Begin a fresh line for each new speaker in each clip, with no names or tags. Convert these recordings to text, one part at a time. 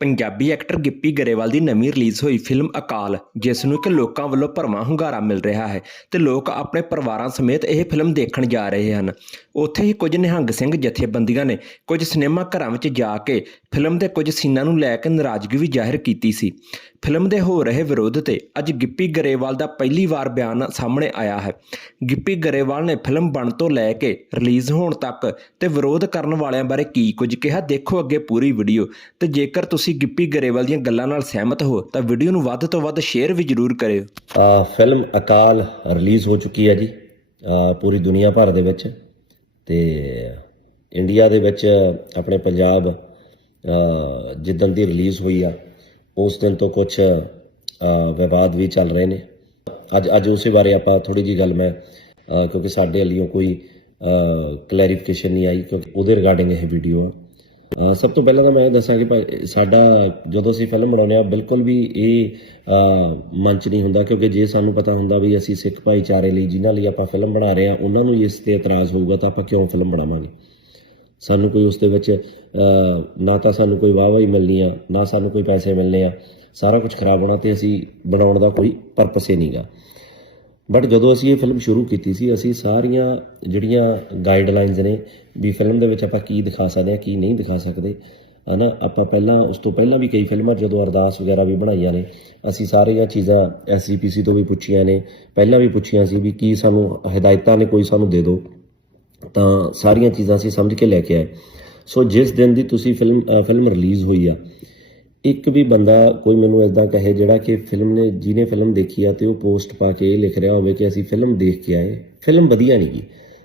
Punjabi actor Gippy Grewal ਦੀ ਨਵੀਂ release ਹੋਈ ਫਿਲਮ ਅਕਾਲ, ਜਿਸ ਨੂੰ ਕਿ ਲੋਕਾਂ ਵੱਲੋਂ ਭਰਵਾਂ ਹੁੰਗਾਰਾ ਮਿਲ ਰਿਹਾ ਹੈ ਤੇ ਲੋਕ ਆਪਣੇ ਪਰਿਵਾਰਾਂ ਸਮੇਤ ਇਹ ਫਿਲਮ ਦੇਖਣ ਜਾ ਰਹੇ ਹਨ। ਉੱਥੇ ਹੀ ਕੁਝ ਨਿਹੰਗ ਸਿੰਘ ਜਥੇਬੰਦੀਆਂ ਨੇ ਕੁਝ ਸਿਨੇਮਾ ਘਰਾਂ ਵਿੱਚ ਜਾ ਕੇ ਫਿਲਮ ਦੇ ਕੁਝ ਸੀਨਾਂ ਨੂੰ ਲੈ ਕੇ ਨਾਰਾਜ਼ਗੀ ਵੀ ਜ਼ਾਹਿਰ ਕੀਤੀ ਸੀ। ਫਿਲਮ ਦੇ ਹੋ ਰਹੇ ਵਿਰੋਧ ਤੇ ਅੱਜ ਗਿੱਪੀ ਗਰੇਵਾਲ ਦਾ ਪਹਿਲੀ ਵਾਰ ਬਿਆਨ ਸਾਹਮਣੇ ਆਇਆ ਹੈ। ਗਿੱਪੀ ਗਰੇਵਾਲ ਨੇ ਫਿਲਮ ਬਣ ਤੋਂ ਲੈ ਕੇ ਰਿਲੀਜ਼ ਹੋਣ ਤੱਕ ਤੇ ਵਿਰੋਧ ਕਰਨ ਵਾਲਿਆਂ ਬਾਰੇ ਕੀ ਕੁਝ ਕਿਹਾ ਦੇਖੋ ਅੱਗੇ ਪੂਰੀ ਵੀਡੀਓ। ਤੇ ਜੇਕਰ ਤੁਸੀਂ ਗਿੱਪੀ ਗਰੇਵਾਲ ਦੀਆਂ ਗੱਲਾਂ ਨਾਲ ਸਹਿਮਤ ਹੋ ਤਾਂ ਵੀਡੀਓ ਨੂੰ ਵੱਧ ਤੋਂ ਵੱਧ ਸ਼ੇਅਰ ਵੀ ਜ਼ਰੂਰ ਕਰਿਓ।
ਫਿਲਮ ਅਕਾਲ ਰਿਲੀਜ਼ ਹੋ ਚੁੱਕੀ ਹੈ ਜੀ ਪੂਰੀ ਦੁਨੀਆ ਭਰ ਦੇ ਵਿੱਚ। ਤੇ ਇੰਡੀਆ ਦੇ ਵਿੱਚ ਆਪਣੇ ਪੰਜਾਬ ਆ, ਜਿੱਦਣ ਦੀ ਰਿਲੀਜ਼ ਹੋਈ ਆ ਉਸ ਦਿਨ ਤੋਂ ਕੁਝ ਵਿਵਾਦ ਵੀ ਚੱਲ ਰਹੇ ਨੇ। ਅੱਜ ਅੱਜ ਉਸੇ ਬਾਰੇ ਆਪਾਂ ਥੋੜੀ ਜੀ ਗੱਲ ਮੈਂ ਕਿਉਂਕਿ ਸਾਡੇ ਵੱਲੋਂ ਕੋਈ ਕਲੈਰੀਫਿਕੇਸ਼ਨ ਨਹੀਂ ਆਈ ਕਿਉਂਕਿ ਉਹਦੇ ਰਿਗਾਰਡਿੰਗ ਇਹ ਵੀਡੀਓ ਆ। ਸਭ ਤੋਂ ਪਹਿਲਾਂ ਤਾਂ ਮੈਂ ਇਹ ਦੱਸਾਂ ਕਿ ਭਾ- ਸਾਡਾ ਜਦੋਂ ਅਸੀਂ ਫਿਲਮ ਬਣਾਉਂਦੇ ਆ ਬਿਲਕੁਲ ਵੀ ਇਹ ਮੰਚ ਨਹੀਂ ਹੁੰਦਾ ਕਿਉਂਕਿ ਜੇ ਸਾਨੂੰ ਪਤਾ ਹੁੰਦਾ ਵੀ ਅਸੀਂ ਸਿੱਖ ਭਾਈਚਾਰੇ ਲਈ ਜਿਨ੍ਹਾਂ ਲਈ ਆਪਾਂ ਫਿਲਮ ਬਣਾ ਰਹੇ ਆ ਉਹਨਾਂ ਨੂੰ ਇਸ ਤੇ ਇਤਰਾਜ਼ ਹੋਊਗਾ ਤਾਂ ਆਪਾਂ ਕਿਉਂ ਫਿਲਮ ਬਣਾਵਾਂਗੇ? ਸਾਨੂੰ ਕੋਈ ਉਸ ਦੇ ਵਿੱਚ ਨਾ ਤਾਂ ਸਾਨੂੰ ਕੋਈ ਵਾਹ ਵਾਹੀ ਮਿਲਣੀ ਆ, ਨਾ ਸਾਨੂੰ ਕੋਈ ਪੈਸੇ ਮਿਲਨੇ ਆ। ਸਾਰਾ ਕੁਝ ਖਰਾਬ ਹੋਣਾ ਤੇ ਅਸੀਂ ਬਣਾਉਣ ਦਾ ਕੋਈ ਪਰਪਸ ਹੀ ਨਹੀਂਗਾ। ਬਟ ਜਦੋਂ ਅਸੀਂ ਇਹ ਫਿਲਮ ਸ਼ੁਰੂ ਕੀਤੀ ਸੀ, ਅਸੀਂ ਸਾਰੀਆਂ ਜਿਹੜੀਆਂ ਗਾਈਡਲਾਈਨਸ ਨੇ ਵੀ ਫਿਲਮ ਦੇ ਵਿੱਚ ਆਪਾਂ ਕੀ ਦਿਖਾ ਸਕਦੇ ਆ, ਕੀ ਨਹੀਂ ਦਿਖਾ ਸਕਦੇ, ਹਨਾ, ਆਪਾਂ ਪਹਿਲਾਂ, ਉਸ ਤੋਂ ਪਹਿਲਾਂ ਵੀ ਕਈ ਫਿਲਮਾਂ ਜਦੋਂ ਅਰਦਾਸ ਵਗੈਰਾ ਵੀ ਬਣਾਈਆਂ ਨੇ, ਅਸੀਂ ਸਾਰੀਆਂ ਚੀਜ਼ਾਂ ਐਸਜੀਪੀਸੀ ਤੋਂ ਵੀ ਪੁੱਛੀਆਂ ਨੇ, ਪਹਿਲਾਂ ਵੀ ਪੁੱਛੀਆਂ ਸੀ ਵੀ ਕੀ ਸਾਨੂੰ ਹਦਾਇਤਾਂ ਨੇ, ਕੋਈ ਸਾਨੂੰ ਦੇ ਦਿਓ ਤਾਂ ਸਾਰੀਆਂ ਚੀਜ਼ਾਂ ਅਸੀਂ ਸਮਝ ਕੇ ਲੈ ਕੇ ਆਏ। ਸੋ ਜਿਸ ਦਿਨ ਦੀ ਤੁਸੀਂ ਫਿਲਮ ਫਿਲਮ ਰਿਲੀਜ਼ ਹੋਈ ਆ, ਇੱਕ ਵੀ ਬੰਦਾ ਕੋਈ ਮੈਨੂੰ ਇਦਾਂ ਕਹੇ ਜਿਹੜਾ ਕਿ ਫਿਲਮ ਨੇ, ਜਿਹਨੇ ਫਿਲਮ ਦੇਖੀ ਆ ਤੇ ਉਹ ਪੋਸਟ ਪਾ ਕੇ ਇਹ ਲਿਖ ਰਿਹਾ ਹੋਵੇ ਕਿ ਅਸੀਂ ਫਿਲਮ ਦੇਖ ਕੇ ਆਏ। ਫਿਲਮ ਵਧੀਆ ਨਹੀਂ ਗਈ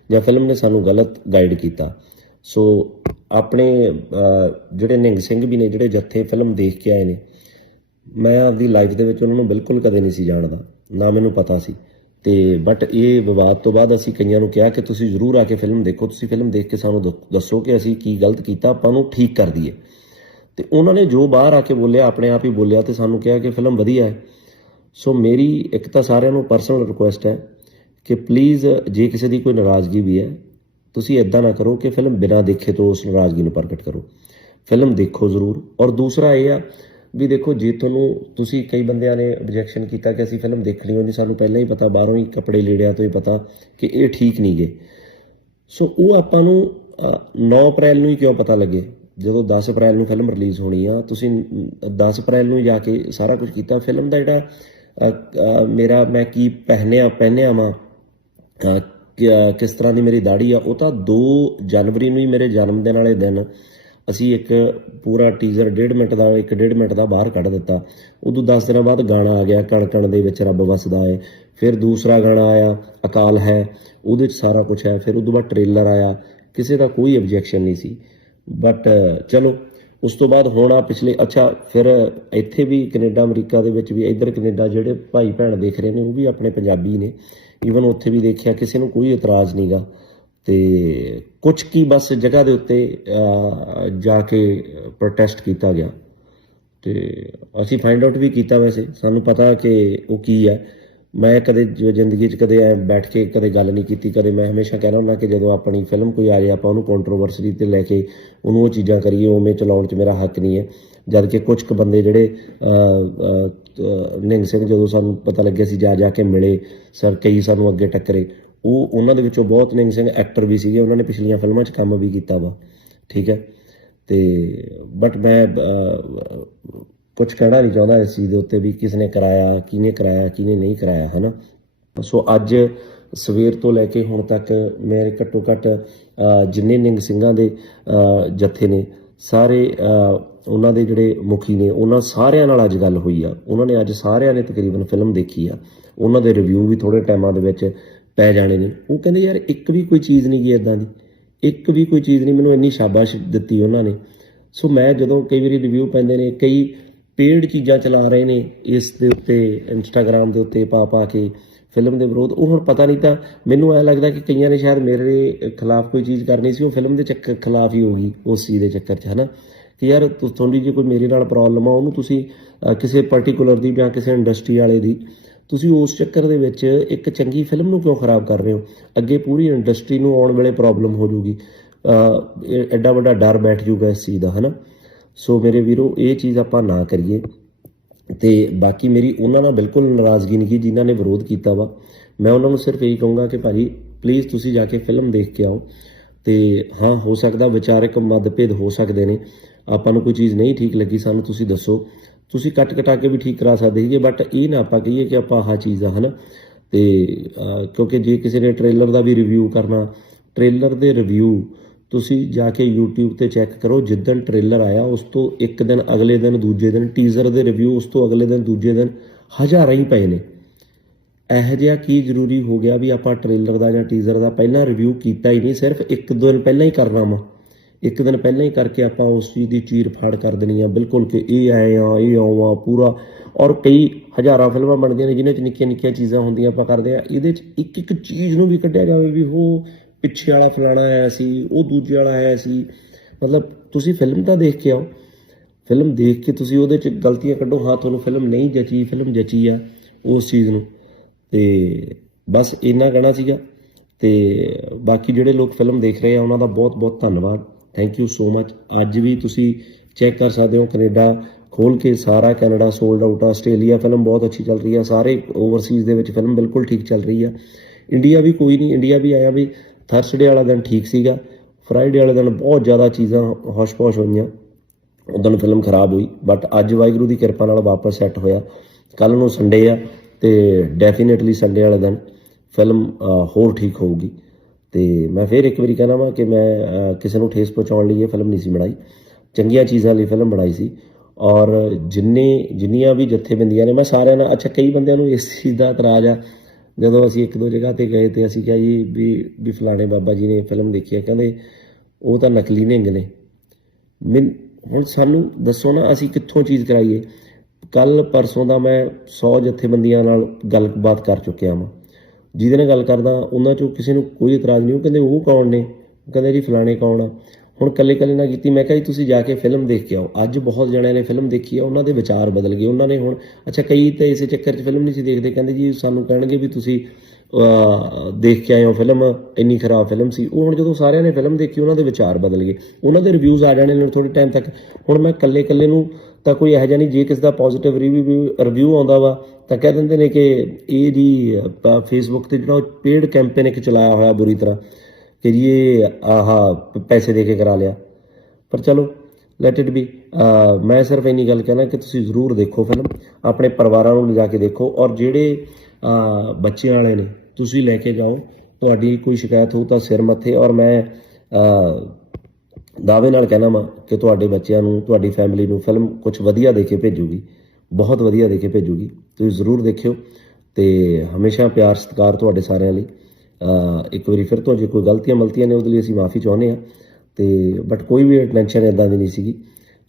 ਜਾਂ ਫਿਲਮ ਨੇ ਸਾਨੂੰ ਗਲਤ ਗਾਈਡ ਕੀਤਾ। ਸੋ ਆਪਣੇ ਜਿਹੜੇ ਨਿੰਗ ਸਿੰਘ ਵੀ ਨੇ, ਜਿਹੜੇ ਜੱਥੇ ਫਿਲਮ ਦੇਖ ਕੇ ਆਏ ਨੇ, ਮੈਂ ਆਪਦੀ ਲਾਈਫ ਦੇ ਵਿੱਚ ਉਹਨਾਂ ਨੂੰ ਬਿਲਕੁਲ ਕਦੇ ਨਹੀਂ ਸੀ ਜਾਣਦਾ, ਨਾ ਮੈਨੂੰ ਪਤਾ ਸੀ। ਤੇ ਬਟ ਇਹ ਵਿਵਾਦ ਤੋਂ ਬਾਅਦ ਅਸੀਂ ਕਈਆਂ ਨੂੰ ਕਿਹਾ ਕਿ ਤੁਸੀਂ ਜ਼ਰੂਰ ਆ ਕੇ ਫਿਲਮ ਦੇਖੋ, ਤੁਸੀਂ ਫਿਲਮ ਦੇਖ ਕੇ ਸਾਨੂੰ ਦ- ਦੱਸੋ ਕਿ ਅਸੀਂ ਕੀ ਗਲਤ ਕੀਤਾ, ਆਪਾਂ ਨੂੰ ਠੀਕ ਕਰ ਦਈਏ। ਤੇ ਉਹਨਾਂ ਨੇ ਜੋ ਬਾਹਰ ਆ ਕੇ ਬੋਲਿਆ, ਆਪਣੇ ਆਪ ਹੀ ਬੋਲਿਆ ਤੇ ਸਾਨੂੰ ਕਿਹਾ ਕਿ ਫਿਲਮ ਵਧੀਆ ਹੈ। ਸੋ ਮੇਰੀ ਇੱਕ ਤਾਂ ਸਾਰਿਆਂ ਨੂੰ ਪਰਸਨਲ ਰਿਕੁਐਸਟ ਹੈ ਕਿ ਪਲੀਜ਼ ਜੇ ਕਿਸੇ ਦੀ ਕੋਈ ਨਾਰਾਜ਼ਗੀ ਵੀ ਹੈ, ਤੁਸੀਂ ਇਦਾਂ ਨਾ ਕਰੋ ਕਿ ਫਿਲਮ ਬਿਨਾਂ ਦੇਖੇ ਤੋਂ ਉਸ ਨਾਰਾਜ਼ਗੀ ਨੂੰ ਪ੍ਰਗਟ ਕਰੋ। ਫਿਲਮ ਦੇਖੋ ਜ਼ਰੂਰ। ਔਰ ਦੂਸਰਾ ਇਹ ਆ ਵੀ ਦੇਖੋ ਜੇ ਤੁਹਾਨੂੰ ਤੁਸੀਂ ਕਈ ਬੰਦਿਆਂ ਨੇ ਆਬਜੈਕਸ਼ਨ ਕੀਤਾ ਕਿ ਅਸੀਂ ਫਿਲਮ ਦੇਖਣੀ ਹੋਣੀ ਸਾਨੂੰ ਪਹਿਲਾਂ ਹੀ ਪਤਾ ਬਾਹਰੋਂ ਹੀ ਕੱਪੜੇ ਲੀੜਿਆਂ ਤੋਂ ਹੀ ਪਤਾ ਕਿ ਇਹ ਠੀਕ ਨਹੀਂ ਗੇ। ਸੋ ਉਹ ਆਪਾਂ ਨੂੰ ਅ, 9 ਅਪ੍ਰੈਲ ਨੂੰ ਹੀ ਕਿਉਂ ਪਤਾ ਲੱਗੇ? ਜਦੋਂ 10 ਅਪ੍ਰੈਲ ਨੂੰ ਫਿਲਮ ਰਿਲੀਜ਼ ਹੋਣੀ ਆ ਤੁਸੀਂ ਅਮ, 10 ਅਪ੍ਰੈਲ ਨੂੰ ਜਾ ਕੇ ਸਾਰਾ ਕੁਝ ਕੀਤਾ। ਫਿਲਮ ਦਾ ਜਿਹੜਾ ਮੇਰਾ ਮੈਂ ਕੀ ਪਹਿਨਿਆ ਪਹਿਨਿਆ ਵਾਂ ਕਿਸ ਤਰ੍ਹਾਂ ਦੀ ਮੇਰੀ ਦਾੜੀ ਆ ਉਹ ਤਾਂ 2 ਜਨਵਰੀ ਨੂੰ ਹੀ ਮੇਰੇ ਜਨਮ ਦਿਨ ਵਾਲੇ ਦਿਨ ਅਸੀਂ ਇੱਕ ਪੂਰਾ ਟੀਜ਼ਰ 1.5 ਮਿੰਟ ਦਾ 1.5 ਮਿੰਟ ਦਾ ਬਾਹਰ ਕੱਢ ਦਿੱਤਾ। ਉਦੋਂ 10 ਦਿਨਾਂ ਬਾਅਦ ਗਾਣਾ ਆ ਗਿਆ, ਕਣ ਕਣ ਦੇ ਵਿੱਚ ਰੱਬ ਵਸਦਾ ਹੈ ਫਿਰ ਦੂਸਰਾ ਗਾਣਾ ਆਇਆ, ਅਕਾਲ ਹੈ। ਉਹਦੇ 'ਚ ਸਾਰਾ ਕੁਝ ਹੈ। ਫਿਰ ਉਦੋਂ ਬਾਅਦ ਟ੍ਰੇਲਰ ਆਇਆ। ਕਿਸੇ ਦਾ ਕੋਈ ਆਬਜੈਕਸ਼ਨ ਨਹੀਂ ਸੀ। ਬਟ ਚਲੋ, ਉਸ ਤੋਂ ਬਾਅਦ ਹੁਣ ਆ ਪਿਛਲੇ, ਅੱਛਾ, ਫਿਰ ਇੱਥੇ ਵੀ ਕੈਨੇਡਾ, ਅਮਰੀਕਾ ਦੇ ਵਿੱਚ ਵੀ, ਇੱਧਰ ਕੈਨੇਡਾ ਜਿਹੜੇ ਭਾਈ ਭੈਣ ਦੇਖ ਰਹੇ ਨੇ, ਉਹ ਵੀ ਆਪਣੇ ਪੰਜਾਬੀ ਨੇ। ਈਵਨ ਉੱਥੇ ਵੀ ਦੇਖਿਆ, ਕਿਸੇ ਨੂੰ ਕੋਈ ਇਤਰਾਜ਼ ਨਹੀਂਗਾ ਤੇ ਕੁਝ ਕੀ ਬਸ ਜਗ੍ਹਾ ਦੇ ਉੱਤੇ ਜਾ ਕੇ ਪ੍ਰੋਟੈਸਟ ਕੀਤਾ ਗਿਆ। ਤੇ ਅਸੀਂ ਫਾਈਂਡ ਆਊਟ ਵੀ ਕੀਤਾ ਵੈਸੇ। ਸਾਨੂੰ ਪਤਾ ਕਿ ਉਹ ਕੀ ਹੈ। ਮੈਂ ਕਦੇ ਜੋ, ਜ਼ਿੰਦਗੀ 'ਚ ਕਦੇ ਐ ਬੈਠ ਕੇ ਕਦੇ ਗੱਲ ਨਹੀਂ ਕੀਤੀ, ਕਦੇ ਮੈਂ ਹਮੇਸ਼ਾ ਕਹਿਣਾ ਹੁੰਦਾ ਕਿ ਜਦੋਂ ਆਪਣੀ ਫਿਲਮ ਕੋਈ ਆ ਜਾਏ ਆਪਾਂ ਉਹਨੂੰ ਕੰਟਰੋਵਰਸੀ ਤੇ ਲੈ ਕੇ ਉਹਨੂੰ ਉਹ ਚੀਜ਼ਾਂ ਕਰੀਏ, ਉਵੇਂ ਚਲਾਉਣ 'ਚ ਮੇਰਾ ਹੱਕ ਨਹੀਂ ਹੈ। ਜਦ ਕਿ ਕੁਝ ਕੁ ਬੰਦੇ ਜਿਹੜੇ ਨਿੰਗ ਸਿੰਘ ਜਦੋਂ ਸਾਨੂੰ ਪਤਾ ਲੱਗਿਆ ਸੀ ਜਾ ਜਾ ਕੇ ਮਿਲੇ, ਸਰ ਕਈ ਸਾਨੂੰ ਅੱਗੇ ਟੱਕਰੇ। ਉਹ ਉਹਨਾਂ ਦੇ ਵਿੱਚੋਂ ਬਹੁਤ ਨਿੰਗ ਸਿੰਘ ਐਕਟਰ ਵੀ ਸੀਗੇ, ਉਹਨਾਂ ਨੇ ਪਿਛਲੀਆਂ ਫਿਲਮਾਂ 'ਚ ਕੰਮ ਵੀ ਕੀਤਾ ਵਾ, ਠੀਕ ਹੈ? ਤੇ ਬਟ ਮੈਂ ਕੁਝ ਕਹਿਣਾ ਨਹੀਂ ਚਾਹੁੰਦਾ ਇਸ ਚੀਜ਼ ਦੇ ਉੱਤੇ ਵੀ ਕਿਸ ਨੇ ਕਰਾਇਆ, ਕਿਹਨੇ ਕਰਾਇਆ, ਕਿਹਨੇ ਨਹੀਂ ਕਰਾਇਆ ਹੈ ਨਾ ਸੋ ਅੱਜ ਸਵੇਰ ਤੋਂ ਲੈ ਕੇ ਹੁਣ ਤੱਕ ਮੇਰੇ ਘੱਟੋ ਘੱਟ ਜਿੰਨੇ ਨਿੰਗ ਸਿੰਘਾਂ ਦੇ ਜੱਥੇ ਨੇ, ਸਾਰੇ ਉਹਨਾਂ ਦੇ ਜਿਹੜੇ ਮੁਖੀ ਨੇ, ਉਹਨਾਂ ਸਾਰਿਆਂ ਨਾਲ ਅੱਜ ਗੱਲ ਹੋਈ ਆ। ਉਹਨਾਂ ਨੇ ਅੱਜ ਸਾਰਿਆਂ ਨੇ ਤਕਰੀਬਨ ਫਿਲਮ ਦੇਖੀ ਆ। ਉਹਨਾਂ ਦੇ ਰਿਵਿਊ ਵੀ ਥੋੜੇ ਟਾਈਮਾਂ ਦੇ ਵਿੱਚ ਪੈ ਜਾਣੇ ਨੇ। ਉਹ ਕਹਿੰਦੇ, ਯਾਰ, ਇੱਕ ਵੀ ਕੋਈ ਚੀਜ਼ ਨਹੀਂ ਗਈ ਇਦਾਂ ਦੀ। ਇੱਕ ਵੀ ਕੋਈ ਚੀਜ਼ ਨਹੀਂ ਮੈਨੂੰ ਇੰਨੀ ਸ਼ਾਬਾਸ਼ ਦਿੱਤੀ ਉਹਨਾਂ ਨੇ। ਸੋ ਮੈਂ ਜਦੋਂ ਕਈ ਵਾਰੀ ਰਿਵਿਊ ਪੈਂਦੇ ਨੇ, ਕਈ ਪੇਡ ਚੀਜ਼ਾਂ ਚਲਾ ਰਹੇ ਨੇ ਇਸ ਦੇ ਉੱਤੇ ਇੰਸਟਾਗ੍ਰam ਦੇ ਉੱਤੇ ਪਾ ਪਾ ਕੇ ਫਿਲਮ ਦੇ ਵਿਰੋਧ। ਉਹ ਹੁਣ ਪਤਾ ਨਹੀਂ ਤਾਂ ਮੈਨੂੰ ਐ ਲੱਗਦਾ ਕਿ ਕਈਆਂ ਨੇ ਸ਼ਾਇਦ ਮੇਰੇ ਖਿਲਾਫ ਕੋਈ ਚੀਜ਼ ਕਰਨੀ ਸੀ। ਉਹ ਫਿਲਮ ਦੇ ਚੱਕਰ ਖਿਲਾਫ ਹੀ ਹੋਗੀ ਉਸ ਚੀਜ਼ ਦੇ ਚੱਕਰ 'ਚ, ਹਨਾ? ਕਿ ਯਾਰ ਤੁਹਾਡੀ ਜੇ ਕੋਈ ਮੇਰੇ ਨਾਲ ਪ੍ਰੋਬਲਮ ਆ, ਉਹਨੂੰ ਤੁਸੀਂ ਕਿਸੇ ਪਾਰਟਿਕੂਲਰ ਦੀ ਜਾਂ ਕਿਸੇ ਇੰਡਸਟਰੀ ਵਾਲੇ ਦੀ ਤੁਸੀਂ ਉਸ ਚੱਕਰ ਦੇ ਵਿੱਚ ਇੱਕ ਚੰਗੀ ਫਿਲਮ ਨੂੰ ਕਿਉਂ ਖਰਾਬ ਕਰ ਰਹੇ ਹੋ? ਅੱਗੇ ਪੂਰੀ ਇੰਡਸਟਰੀ ਨੂੰ ਆਉਣ ਵੇਲੇ ਪ੍ਰੋਬਲਮ ਹੋ ਜੂਗੀ ਐਡਾ ਵੱਡਾ ਡਰ ਬੈਠ ਜੂਗਾ ਇਸ ਚੀਜ਼ ਦਾ, ਹਨਾ? ਸੋ ਮੇਰੇ ਵੀਰੋ, ਇਹ ਚੀਜ਼ ਆਪਾਂ ਨਾ ਕਰੀਏ। ਤੇ ਬਾਕੀ ਮੇਰੀ ਉਹਨਾਂ ਨਾਲ ਬਿਲਕੁਲ ਨਾਰਾਜ਼ਗੀ ਨਹੀਂ ਗੀ ਜਿਨ੍ਹਾਂ ਨੇ ਵਿਰੋਧ ਕੀਤਾ ਵਾ। ਮੈਂ ਉਹਨਾਂ ਨੂੰ ਸਿਰਫ ਇਹੀ ਕਹੂੰਗਾ ਕਿ ਭਾਜੀ ਪਲੀਜ਼ ਤੁਸੀਂ ਜਾ ਕੇ ਫਿਲਮ ਦੇਖ ਕੇ ਆਓ। ਤੇ ਹਾਂ, ਹੋ ਸਕਦਾ ਵਿਚਾਰਕ ਮਤਭੇਦ ਹੋ ਸਕਦੇ ਨੇ। ਆਪਾਂ ਨੂੰ ਕੋਈ ਚੀਜ਼ ਨਹੀਂ ਠੀਕ ਲੱਗੀ, ਸਾਨੂੰ ਤੁਸੀਂ ਦੱਸੋ। ਤੁਸੀਂ ਕੱਟ ਕਟਾ ਕੇ ਵੀ ਠੀਕ ਕਰਾ ਸਕਦੇ ਸੀਗੇ ਬਟ ਇਹ ਨਾ ਆਪਾਂ ਕਹੀਏ ਕਿ ਆਪਾਂ ਆਹ ਚੀਜ਼ ਆ ਹਨਾ? ਤੇ ਅਹ, ਕਿਉਂਕਿ ਜੇ ਕਿਸੇ ਨੇ ਟ੍ਰੇਲਰ ਦਾ ਵੀ ਰਿਵਿਊ ਕਰਨਾ ਟ੍ਰੇਲਰ ਦੇ ਰਿਵਿਊ ਤੁਸੀਂ ਜਾ ਕੇ YouTube ਤੇ ਚੈੱਕ ਕਰੋ ਜਿੱਦਣ ਟ੍ਰੇਲਰ ਆਇਆ ਉਸ ਤੋਂ ਇੱਕ ਦਿਨ ਅਗਲੇ ਦਿਨ ਦੂਜੇ ਦਿਨ ਟੀਜ਼ਰ ਦੇ ਰਿਵਿਊ ਉਸ ਤੋਂ ਅਗਲੇ ਦਿਨ ਦੂਜੇ ਦਿਨ ਹਜ਼ਾਰਾਂ ਹੀ ਪਏ ਨੇ। ਇਹੋ ਜਿਹਾ ਕੀ ਜ਼ਰੂਰੀ ਹੋ ਗਿਆ ਵੀ ਆਪਾਂ ਟ੍ਰੇਲਰ ਦਾ ਜਾਂ ਟੀਜ਼ਰ ਦਾ ਪਹਿਲਾਂ ਰਿਵਿਊ ਕੀਤਾ ਹੀ ਨਹੀਂ ਸਿਰਫ ਇੱਕ ਦਿਨ ਪਹਿਲਾਂ ਹੀ ਕਰਨਾ ਵਾ। ਇੱਕ ਦਿਨ ਪਹਿਲਾਂ ਹੀ ਕਰਕੇ ਆਪਾਂ ਉਸ ਚੀਜ਼ ਦੀ ਚੀਰ ਫਾੜ ਕਰ ਦੇਣੀ ਆ। ਬਿਲਕੁਲ ਕਿ ਇਹ ਆਏ ਆ, ਇਹ ਆਉਂ ਆ, ਪੂਰਾ। ਔਰ ਕਈ ਹਜ਼ਾਰਾਂ ਫਿਲਮਾਂ ਬਣਦੀਆਂ ਨੇ ਜਿਨ੍ਹਾਂ 'ਚ ਨਿੱਕੀਆਂ ਨਿੱਕੀਆਂ ਚੀਜ਼ਾਂ ਹੁੰਦੀਆਂ ਆਪਾਂ ਕਰਦੇ ਆ। ਇਹਦੇ 'ਚ ਇੱਕ ਇੱਕ ਚੀਜ਼ ਨੂੰ ਵੀ ਕੱਢਿਆ ਜਾਵੇ ਵੀ ਉਹ ਪਿੱਛੇ ਵਾਲਾ ਫਲਾਣਾ ਆਇਆ ਸੀ, ਉਹ ਦੂਜੇ ਵਾਲਾ ਆਇਆ ਸੀ। ਮਤਲਬ ਤੁਸੀਂ ਫਿਲਮ ਤਾਂ ਦੇਖ ਕੇ ਆਓ। ਫਿਲਮ ਦੇਖ ਕੇ ਤੁਸੀਂ ਉਹਦੇ 'ਚ ਗਲਤੀਆਂ ਕੱਢੋ, ਹਾਂ, ਤੁਹਾਨੂੰ ਫਿਲਮ ਨਹੀਂ ਜਚੀ, ਫਿਲਮ ਜਚੀ ਆ ਉਸ ਚੀਜ਼ ਨੂੰ। ਤੇ ਬਸ ਇੰਨਾ ਕਹਿਣਾ ਸੀਗਾ। ਤੇ ਬਾਕੀ ਜਿਹੜੇ ਲੋਕ ਫਿਲਮ ਦੇਖ ਰਹੇ ਆ, ਉਹਨਾਂ ਦਾ ਬਹੁਤ ਬਹੁਤ ਧੰਨਵਾਦ। ਥੈਂਕ ਯੂ ਸੋ ਮਚ ਅੱਜ ਵੀ ਤੁਸੀਂ ਚੈੱਕ ਕਰ ਸਕਦੇ ਹੋ ਕੈਨੇਡਾ ਖੋਲ ਕੇ ਸਾਰਾ ਕੈਨੇਡਾ ਸੋਲਡ ਆਊਟ ਆ। ਆਸਟ੍ਰੇਲੀਆ ਫਿਲਮ ਬਹੁਤ ਅੱਛੀ ਚੱਲ ਰਹੀ ਆ। ਸਾਰੇ ਓਵਰਸੀਜ਼ ਦੇ ਵਿੱਚ ਫਿਲਮ ਬਿਲਕੁਲ ਠੀਕ ਚੱਲ ਰਹੀ ਆ। ਇੰਡੀਆ ਵੀ ਕੋਈ ਨਹੀਂ। ਇੰਡੀਆ ਵੀ ਆਇਆ ਵੀ ਥਰਸਡੇ ਵਾਲਾ ਦਿਨ ਠੀਕ ਸੀਗਾ। ਫਰਾਈਡੇ ਵਾਲੇ ਦਿਨ ਬਹੁਤ ਜ਼ਿਆਦਾ ਚੀਜ਼ਾਂ ਹੋਸ਼ ਪੌਸ਼ ਹੋਈਆਂ। ਉਦੋਂ ਫਿਲਮ ਖਰਾਬ ਹੋਈ। ਬਟ ਅੱਜ ਵਾਹਿਗੁਰੂ ਦੀ ਕਿਰਪਾ ਨਾਲ ਵਾਪਸ ਸੈੱਟ ਹੋਇਆ। ਕੱਲ ਨੂੰ ਸੰਡੇ ਆ ਤੇ ਡੈਫੀਨਿਟਲੀ ਸੰਡੇ ਵਾਲੇ ਦਿਨ ਫਿਲਮ ਹੋਰ ਠੀਕ ਹੋਊਗੀ। ਤੇ ਮੈਂ ਫਿਰ ਇੱਕ ਵਾਰੀ ਕਹਿਣਾ ਵਾ ਕਿ ਮੈਂ ਕਿਸੇ ਨੂੰ ਠੇਸ ਪਹੁੰਚਾਉਣ ਲਈ ਇਹ ਫਿਲਮ ਨਹੀਂ ਸੀ ਬਣਾਈ। ਚੰਗੀਆਂ ਚੀਜ਼ਾਂ ਲਈ ਫਿਲਮ ਬਣਾਈ ਸੀ। ਔਰ ਜਿੰਨੇ, ਜਿੰਨੀਆਂ ਵੀ ਜਥੇਬੰਦੀਆਂ ਨੇ, ਮੈਂ ਸਾਰਿਆਂ ਨਾਲ, ਅੱਛਾ, ਕਈ ਬੰਦਿਆਂ ਨੂੰ ਇਸ ਚੀਜ਼ ਦਾ ਇਤਰਾਜ਼ ਆ। ਜਦੋਂ ਅਸੀਂ ਇੱਕ ਦੋ ਜਗ੍ਹਾ ਤੇ ਗਏ ਤੇ ਅਸੀਂ ਕਿਹਾ ਜੀ ਵੀ ਵੀ ਫਲਾਣੇ ਬਾਬਾ ਜੀ ਨੇ ਫਿਲਮ ਦੇਖੀ ਆ, ਕਹਿੰਦੇ ਉਹ ਤਾਂ ਨਕਲੀ ਨਿੰਗ ਨੇ। ਮੈਂ, ਹੁਣ ਸਾਨੂੰ ਦੱਸੋ ਨਾ, ਅਸੀਂ ਕਿੱਥੋਂ ਚੀਜ਼ ਕਰਾਈਏ? ਕੱਲ ਪਰਸੋਂ ਦਾ ਮੈਂ 100 ਜਥੇਬੰਦੀਆਂ ਨਾਲ ਗੱਲਬਾਤ ਕਰ ਚੁੱਕਿਆ ਹਾਂ ਜਿਹਦੇ ਨਾਲ ਗੱਲ ਕਰਦਾ, ਉਹਨਾਂ ਚੋਂ ਕਿਸੇ ਨੂੰ ਕੋਈ ਇਤਰਾਜ਼ ਨਹੀਂ, ਉਹ ਕਹਿੰਦੇ ਉਹ ਕੌਣ ਨੇ? ਉਹ ਕਹਿੰਦੇ ਜੀ ਫਲਾਣੇ ਕੌਣ ਆ? ਹੁਣ ਕੱਲੇ ਕੱਲੇ ਨਾਲ ਕੀਤੀ, ਮੈਂ ਕਿਹਾ ਜੀ ਤੁਸੀਂ ਜਾ ਕੇ ਫਿਲਮ ਦੇਖ ਕੇ ਆਓ। ਅੱਜ ਬਹੁਤ ਜਣਿਆਂ ਨੇ ਫਿਲਮ ਦੇਖੀ ਆ, ਉਹਨਾਂ ਦੇ ਵਿਚਾਰ ਬਦਲ ਗਏ। ਉਹਨਾਂ ਨੇ ਹੁਣ, ਅੱਛਾ, ਕਈ ਤਾਂ ਇਸੇ ਚੱਕਰ 'ਚ ਫਿਲਮ ਨਹੀਂ ਸੀ ਦੇਖਦੇ, ਕਹਿੰਦੇ ਜੀ ਸਾਨੂੰ ਕਹਿਣਗੇ ਵੀ ਤੁਸੀਂ ਦੇਖ ਕੇ ਆਏ ਹੋ ਫਿਲਮ, ਇੰਨੀ ਖਰਾਬ ਫਿਲਮ ਸੀ। ਉਹ ਹੁਣ ਜਦੋਂ ਸਾਰਿਆਂ ਨੇ ਫਿਲਮ ਦੇਖੀ, ਉਹਨਾਂ ਦੇ ਵਿਚਾਰ ਬਦਲ ਗਏ। ਉਹਨਾਂ ਦੇ ਰਿਵਿਊਜ਼ ਆ ਜਾਣੇ ਨੇ ਥੋੜੇ ਟਾਈਮ ਤੱਕ। ਹੁਣ ਮੈਂ ਕੱਲੇ ਕੱਲੇ ਨੂੰ ਤਾਂ ਕੋਈ ਇਹੋ ਜਿਹਾ ਨਹੀਂ, ਜੇ ਕਿਸੇ ਦਾ ਪੋਜ਼ਿਟਿਵ ਰਿਵਿਊ ਰਿਵਿਊ ਆਉਂਦਾ ਵਾ, ਤਾਂ ਕਹਿ ਦਿੰਦੇ ਨੇ ਕਿ ਇਹ ਜੀ ਫੇਸਬੁੱਕ ਤੇ ਜਿਹੜਾ ਪੇਡ ਕੈਂਪੇਨ ਇੱਕ ਚਲਾਇਆ ਹੋਇਆ ਬੁਰੀ ਤਰ੍ਹਾਂ, ਕਿ ਜੀ ਇਹ ਆਹਾ ਪੈਸੇ ਦੇ ਕੇ ਕਰਾ ਲਿਆ। ਪਰ ਚਲੋ ਲੈਟ ਇਟ ਬੀ ਮੈਂ ਸਿਰਫ ਇੰਨੀ ਗੱਲ ਕਹਿਣਾ ਕਿ ਤੁਸੀਂ ਜ਼ਰੂਰ ਦੇਖੋ ਫਿਲਮ ਆਪਣੇ ਪਰਿਵਾਰਾਂ ਨੂੰ ਲਿਜਾ ਕੇ ਦੇਖੋ, ਔਰ ਜਿਹੜੇ ਬੱਚਿਆਂ ਵਾਲੇ ਨੇ, ਤੁਸੀਂ ਲੈ ਕੇ ਜਾਓ, ਤੁਹਾਡੀ ਕੋਈ ਸ਼ਿਕਾਇਤ ਹੋ ਤਾਂ ਸਿਰ ਮੱਥੇ, ਔਰ ਮੈਂ ਦਾਅਵੇ ਨਾਲ ਕਹਿਣਾ ਵਾਂ ਕਿ ਤੁਹਾਡੇ ਬੱਚਿਆਂ ਨੂੰ, ਤੁਹਾਡੀ ਫੈਮਿਲੀ ਨੂੰ ਫਿਲਮ ਕੁਝ ਵਧੀਆ ਦੇ ਕੇ ਭੇਜੂਗੀ, ਬਹੁਤ ਵਧੀਆ ਦੇ ਕੇ ਭੇਜੂਗੀ। ਤੁਸੀਂ ਜ਼ਰੂਰ ਦੇਖਿਓ ਤੇ ਹਮੇਸ਼ਾ ਪਿਆਰ, ਸਤਿਕਾਰ ਤੁਹਾਡੇ ਸਾਰਿਆਂ ਲਈ। ਇੱਕ ਵਾਰੀ ਫਿਰ ਤੋਂ ਜੇ ਕੋਈ ਗਲਤੀਆਂ ਮਲਤੀਆਂ ਨੇ ਉਹਦੇ ਲਈ ਅਸੀਂ ਮਾਫੀ ਚਾਹੁੰਦੇ ਹਾਂ। ਤੇ ਬਟ ਕੋਈ ਵੀ ਇੰਟੈਂਸ਼ਨ ਇਦਾਂ ਦੀ ਨਹੀਂ ਸੀਗੀ।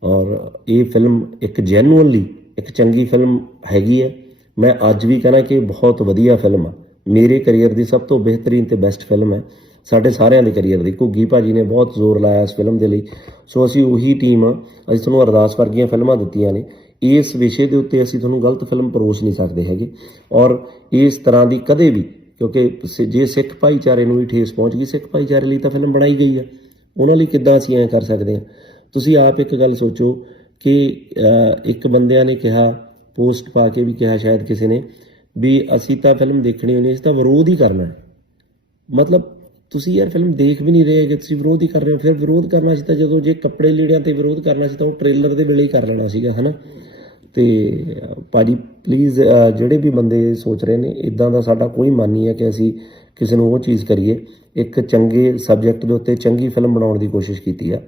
ਔਰ ਇਹ ਫਿਲਮ ਇੱਕ ਜੈਨੂਅਨਲੀ ਇੱਕ ਚੰਗੀ ਫਿਲਮ ਹੈਗੀ ਹੈ। ਮੈਂ ਅੱਜ ਵੀ ਕਹਿਣਾ ਕਿ ਬਹੁਤ ਵਧੀਆ ਫਿਲਮ ਆ। ਮੇਰੇ ਕੈਰੀਅਰ ਦੀ ਸਭ ਤੋਂ ਬਿਹਤਰੀਨ ਤੇ ਬੈਸਟ ਫਿਲਮ ਹੈ। ਸਾਡੇ ਸਾਰਿਆਂ ਦੇ ਕੈਰੀਅਰ ਦੀ। ਘੁੱਗੀ ਭਾਜੀ ਨੇ ਬਹੁਤ ਜ਼ੋਰ ਲਾਇਆ ਇਸ ਫਿਲਮ ਦੇ ਲਈ। ਸੋ ਅਸੀਂ ਉਹੀ ਟੀਮ ਆ। ਅਸੀਂ ਤੁਹਾਨੂੰ ਅਰਦਾਸ ਵਰਗੀਆਂ ਫਿਲਮਾਂ ਦਿੱਤੀਆਂ ਨੇ। ਇਸ ਵਿਸ਼ੇ ਦੇ ਉੱਤੇ ਅਸੀਂ ਤੁਹਾਨੂੰ ਗਲਤ ਫਿਲਮ ਪਰੋਸ ਨਹੀਂ ਸਕਦੇ ਹੈਗੇ। ਔਰ ਇਸ ਤਰ੍ਹਾਂ ਦੀ ਕਦੇ ਵੀ, ਕਿਉਂਕਿ ਸ- ਜੇ ਸਿੱਖ ਭਾਈਚਾਰੇ ਨੂੰ ਵੀ ਠੇਸ ਪਹੁੰਚ ਗਈ, ਸਿੱਖ ਭਾਈਚਾਰੇ ਲਈ ਤਾਂ ਫਿਲਮ ਬਣਾਈ ਗਈ ਆ। ਉਹਨਾਂ ਲਈ ਕਿੱਦਾਂ ਅਸੀਂ ਐਂ ਕਰ ਸਕਦੇ ਹਾਂ ਤੁਸੀਂ ਆਪ ਇੱਕ ਗੱਲ ਸੋਚੋ ਕਿ ਇੱਕ ਬੰਦਿਆਂ ਨੇ ਕਿਹਾ, ਪੋਸਟ ਪਾ ਕੇ ਵੀ ਕਿਹਾ ਸ਼ਾਇਦ ਕਿਸੇ ਨੇ, ਵੀ ਅਸੀਂ ਤਾਂ ਫਿਲਮ ਦੇਖਣੀ ਹੋਣੀ ਅਸੀਂ ਤਾਂ ਵਿਰੋਧ ਹੀ ਕਰਨਾ। ਮਤਲਬ ਤੁਸੀਂ ਯਾਰ ਫਿਲਮ ਦੇਖ ਵੀ ਨਹੀਂ ਰਹੇ ਜੇ ਤੁਸੀਂ ਵਿਰੋਧ ਹੀ ਕਰ ਰਹੇ ਹੋ। ਫਿਰ ਵਿਰੋਧ ਕਰਨਾ ਸੀ ਤਾਂ ਜਦੋਂ ਜੇ ਕੱਪੜੇ ਲੀੜਿਆਂ ਤੇ ਵਿਰੋਧ ਕਰਨਾ ਸੀ ਤਾਂ ਉਹ ਟ੍ਰੇਲਰ ਦੇ ਵੇਲੇ ਹੀ ਕਰ ਲੈਣਾ ਸੀਗਾ ਹਨਾ? ਤੇ ਅਹ, ਭਾਜੀ ਪਲੀਜ਼ ਜਿਹੜੇ ਵੀ ਬੰਦੇ ਸੋਚ ਰਹੇ ਨੇ ਇਦਾਂ ਦਾ ਸਾਡਾ ਕੋਈ ਮਨ ਨਹੀਂ ਹੈ ਕਿ ਅਸੀਂ ਕਿਸੇ ਨੂੰ ਉਹ ਚੀਜ਼ ਕਰੀਏ। ਇੱਕ ਚੰਗੇ ਸਬਜੈਕਟ ਦੇ ਉੱਤੇ ਚੰਗੀ ਫਿਲਮ ਬਣਾਉਣ ਦੀ ਕੋਸ਼ਿਸ਼ ਕੀਤੀ ਆ।